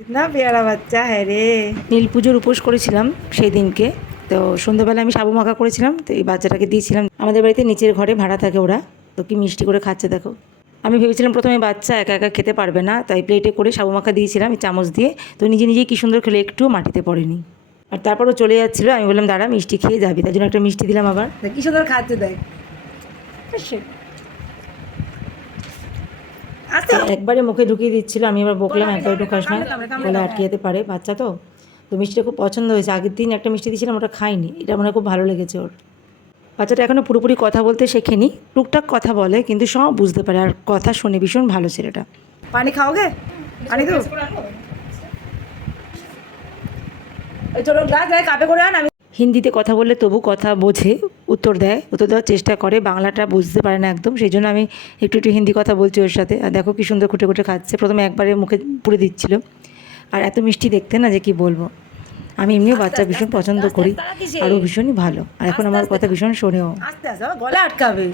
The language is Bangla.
না পেয়ারা বাচ্চা হ্যাঁ রে। নীল পুজোর উপোস করেছিলাম সেই দিনকে, তো সন্ধ্যাবেলা আমি সাবু মাখা করেছিলাম, তো এই বাচ্চাটাকে দিয়েছিলাম। আমাদের বাড়িতে নিচের ঘরে ভাড়া থাকে ওরা, তো কি মিষ্টি করে খাচ্ছে দেখো। আমি ভেবেছিলাম প্রথমে বাচ্চা একা একা খেতে পারবে না, তাই প্লেটে করে সাবু মাখা দিয়েছিলাম এই চামচ দিয়ে, তো নিজে নিজেই কী সুন্দর খেলে, একটুও মাটিতে পড়েনি। আর তারপরও চলে যাচ্ছিলো, আমি বললাম দাঁড়া মিষ্টি খেয়ে যাবি, তার জন্য একটা মিষ্টি দিলাম আবার। কী সুন্দর খাচ্ছে দেখ। একবারে মুখে ঢুকিয়ে দিচ্ছিল, আমি এবার বকলাম একবার ঢুকাস না, বলে আটকে যেতে পারে বাচ্চা তো। তো মিষ্টিটা খুব পছন্দ হয়েছে, আগের দিন একটা মিষ্টি দিয়েছিলাম ওটা খাইনি, এটা মনে হয় খুব ভালো লেগেছে ওর। বাচ্চাটা এখনও পুরোপুরি কথা বলতে শেখেনি, টুকটাক কথা বলে কিন্তু সব বুঝতে পারে আর কথা শোনে, ভীষণ ভালো ছেলেটা। পানি খাওগে? পানি তো চলো গ্লাস দেয় কাপে করে আন। আমি হিন্দিতে কথা বললে তবু কথা বোঝে, উত্তর দেওয়ার চেষ্টা করে, বাংলাটা বুঝতে পারে না একদম, সেই জন্য আমি একটু একটু হিন্দি কথা বলছি ওর সাথে। আর দেখো কী সুন্দর খুঁটে খুঁটে খাচ্ছে, প্রথমে একবারে মুখে পুড়ে দিচ্ছিল, আর এত মিষ্টি দেখতে না যে কি বলবো। আমি এমনিও বাচ্চা ভীষণ পছন্দ করি, আর ও ভীষণই ভালো, আর এখন আমার কথা ভীষণ শোনেও। আস্তে আস্তে গলা আটকাবে।